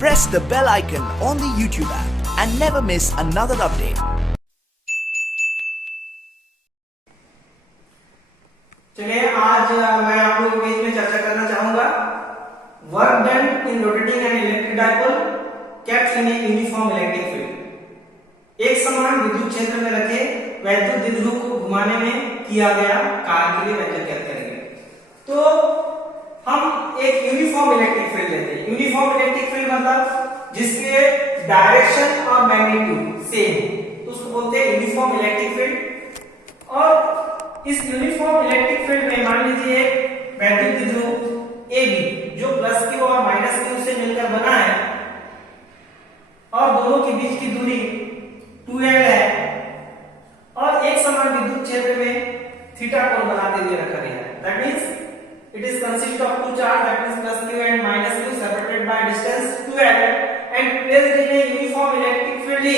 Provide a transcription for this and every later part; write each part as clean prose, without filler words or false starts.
press the bell icon on the YouTube app and never miss another update. चलिए आज मैं आप लोगों के बीच में चर्चा करना चाहूंगा work done in rotating an electric dipole kept in a uniform electric field. एक समान विद्युत क्षेत्र में रखे वैद्युत द्विध्रुव को घुमाने में किया गया कार्य के लिए वेक्टर ज्ञात करेंगे। तो हम एक यूनिफॉर्म इलेक्ट्रिक फील्ड लेते हैं। यूनिफॉर्म इलेक्ट्रिक फील्ड मतलब जिसके डायरेक्शन और मैग्नीट्यूड सेम, तो उसको बोलते हैं यूनिफॉर्म इलेक्ट्रिक फील्ड। और इस यूनिफॉर्म इलेक्ट्रिक फील्ड में मान लीजिए एक वैद्युत द्विध्रुव AB जो प्लस Q और माइनस Q से मिलकर बना है और दोनों के बीच की दूरी 2L है और एक समान विद्युत क्षेत्र में थीटा कोण बनाते हुए रखा गया है। That means it is consist of two charge, that means plus Q and minus Q, separated by distance 2L and placed in a uniform electric field E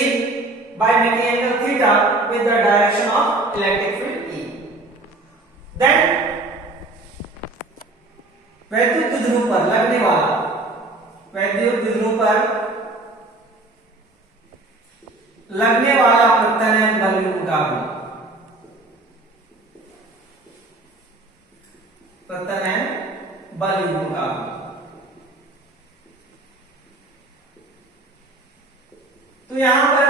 by making angle theta with the direction of electric field E. Then वैद्युत द्विध्रुव पर लगने वाला प्रत्यानयन बल का प्रत्यानयन बल का तो यहां पर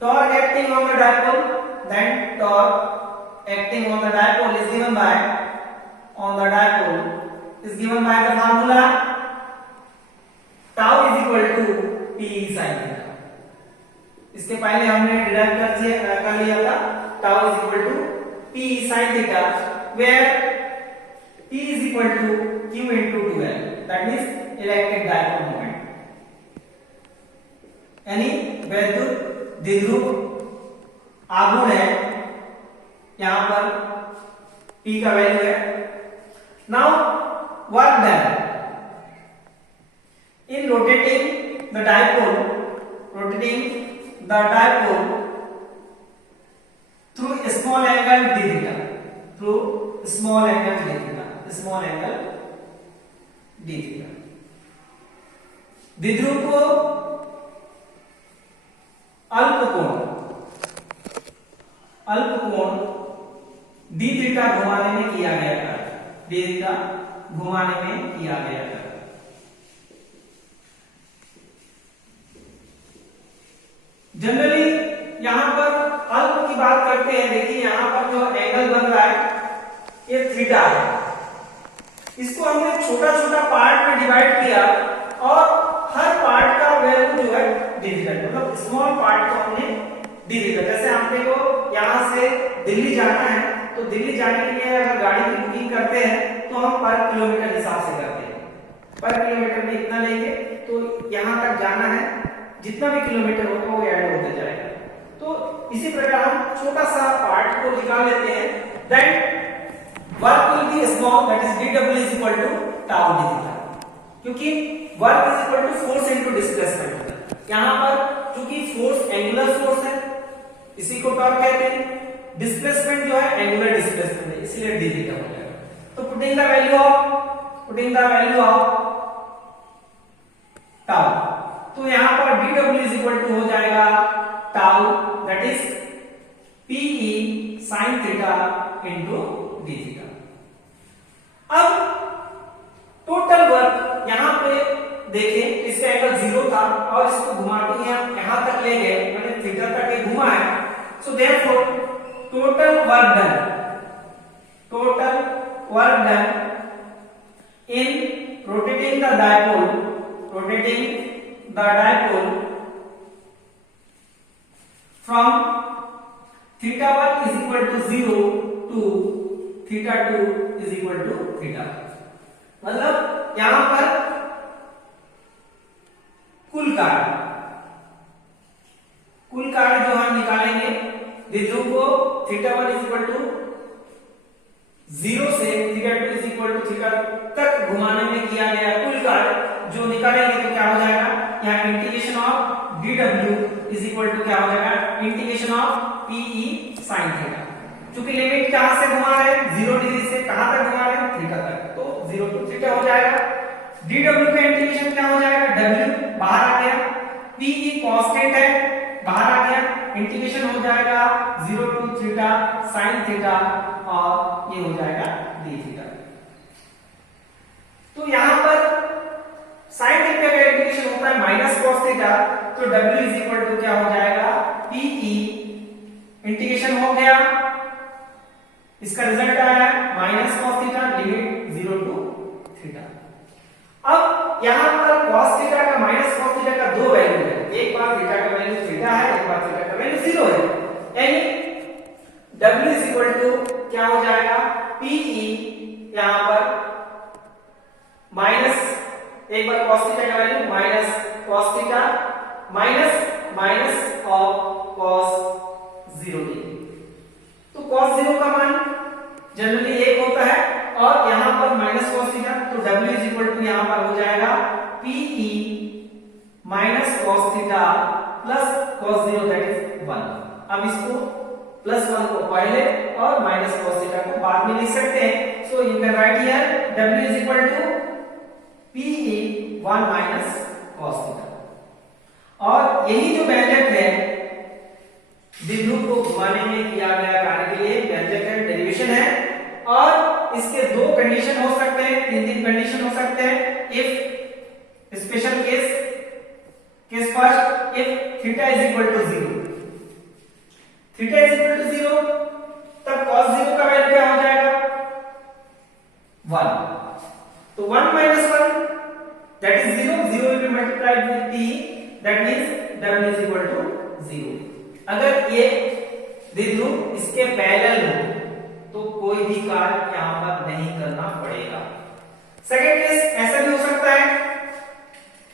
torque acting on the dipole, then torque acting on the dipole is given by the formula tau is equal to P sin theta। इसके पहले हमने डिराइव कर लिया था tau is equal to P sin theta where P is equal to Q into 2L, that means electric dipole moment। यानी वैद्युत द्विध्रुव आघूर्ण है, यहां पर P का वैल्यू है। Now work done in rotating the dipole through a small angle d theta, द्विध्रुव को अल्प कोण d थीटा घुमाने में किया गया कार्य, जनरली यहां पर अल्प की बात करते हैं। देखिए यहां पर जो एंगल बन रहा है ये थीटा है। इसको हमने छोटा छोटा पार्ट में डिवाइड किया और हर पार्ट का वैल्यू जो है डी थीटा, मतलब स्मॉल पार्ट को हमने डी थीटा। जैसे हमने को यहां से दिल्ली जाना है तो दिल्ली जाने के लिए अगर गाड़ी की बुकिंग करते हैं तो हम पर किलोमीटर हिसाब से करते हैं। पर किलोमीटर में इतना लेंगे तो यहां तक जाना है, जितना भी किलोमीटर होगा वो ऐड होते जाएगा। तो इसी प्रकार हम छोटा सा पार्ट को निकाल लेते हैं। Then work will be small, that is dw is equal to tau d theta, क्योंकि work is equal to force into displacement. यहां पर चूंकि फोर्स एंगुलर फोर्स है, इसी को टॉर्क कहते हैं, डिस्प्लेसमेंट जो है एंगुलर डिस्प्लेसमेंट है, इसलिए d थीटा हो जाएगा। तो putting the value of tau, तो यहां पर dw इज इक्वल टू हो जाएगा tau, that is Pe sin theta into d theta. अब टोटल वर्क यहां पे देखें, इसका एंगल 0 था और इसको घुमाते हुए यहां तक ले गए, मैंने थीटा तक ये घुमा है। So therefore total work done in rotating the dipole from theta 1 is equal to 0 to theta 2 is equal to theta। मतलब यहां पर कुल कार्य जो हम निकालेंगे, द्विध्रुव को थीटा 1 इज इक्वल टू 0 से theta 2 is equal to theta तक घुमाने में किया गया कुल कार्य जो निकालेंगे तो क्या हो जाएगा, यहाँ integration of dw is equal to क्या हो जाएगा, integration of Pe sin theta. चूंकि लिमिट कहां से घुमा रहे हैं, 0 डिग्री से कहां तक घुमा रहे हैं, थीटा तक, तो 0 टू थीटा हो जाएगा। dw का इंटीग्रेशन क्या हो जाएगा, w बाहर आ गया, p कांस्टेंट है बाहर आ गया, इंटीग्रेशन हो जाएगा 0 to थीटा sin थीटा और ये हो जाएगा d थीटा। तो यहां पर sin थीटा का इंटीग्रेशन होता है माइनस cos थीटा, तो w इज इक्वल टू क्या हो जाएगा, pe, इंटीग्रेशन हो गया, इसका रिजल्ट आया है minus cos theta limit 0 to theta. अब यहां पर cos थीटा का माइनस cos थीटा का दो वैल्यू है, एक बार थीटा का वैल्यू थीटा है, एक बार थीटा का वैल्यू 0 है, यानी w इज इक्वल टू क्या हो जाएगा, pe यहां पर माइनस एक बार cos थीटा का value minus cos theta minus minus of cos 0 t। तो cos 0 का मान जनरली 1 होता है और यहां पर माइनस cos थीटा, तो w इज इक्वल टू यहां पर हो जाएगा pe minus cos theta plus cos 0 that is 1। अब इसको प्लस 1 को पहले और माइनस cos थीटा को बाद में लिख सकते हैं, so you can write here w is equal to pe 1 minus cos theta. और यही जो व्यंजक है बिंदु को घुमाने में किया गया कार्य के लिए व्यंजक है, डेरिवेशन है, और इसके दो कंडीशन हो सकते हैं, तीन कंडीशन हो सकते हैं। If special case first, if theta is equal to 0, theta is equal to 0, तब cos 0 का वैल्यू क्या हो जाएगा, 1। तो 1 minus 1 that is 0, 0 will be multiplied with p, that means w is equal to 0। अगर ये बिंदु इसके पैरेलल हो तो कोई भी कार्य यहां पर नहीं करना पड़ेगा। सेकंड केस ऐसा भी हो सकता है,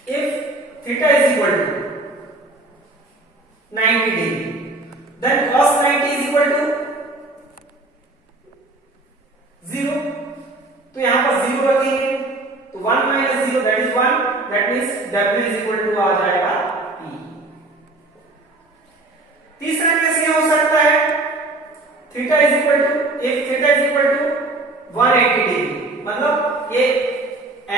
if theta is equal to 90 degree, then cos 90 is equal to 0, तो यहां पर 0 रखेंगे, तो 1 minus 0 that is 1, that means w is equal to आ जाएगा p। तीसरा केस ये हो सकता है, theta is equal to, if theta is equal to 180 degree, मतलब ये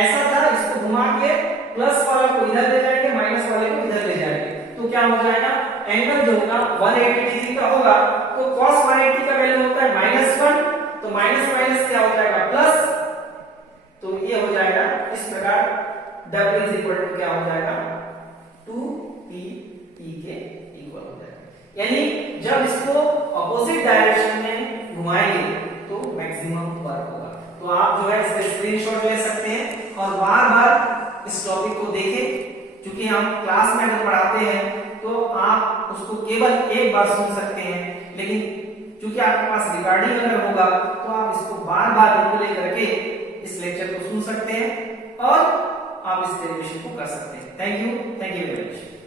ऐसा था, इसको घुमा के प्लस वाला को इधर ले जाएंगे, माइनस वाले को इधर ले जाएंगे, तो क्या हो जाएगा, एंगल जो होगा 180 डिग्री का होगा, तो cos 180 का वैल्यू होता है -1, तो माइनस माइनस क्या हो जाएगा प्लस, तो ये हो जाएगा इस प्रकार w इज इक्वल टू क्या हो जाएगा 2p के इक्वल हो जाएगा। यानी जब इसको अपोजिट डायरेक्शन में घुमाएंगे तो मैक्सिमम वर्क होगा। तो आप जो है इसका स्क्रीनशॉट ले सकते हैं और बार-बार इस टॉपिक को देखें, क्योंकि हम क्लास में अगर पढ़ाते हैं तो आप उसको केवल एक बार सुन सकते हैं, लेकिन क्योंकि आपके पास रिकॉर्डिंग अगर होगा तो आप इसको बार-बार रिप्ले करके इस लेक्चर को सुन सकते हैं और आप इस डेरिवेशन को कर सकते हैं। Thank you very much.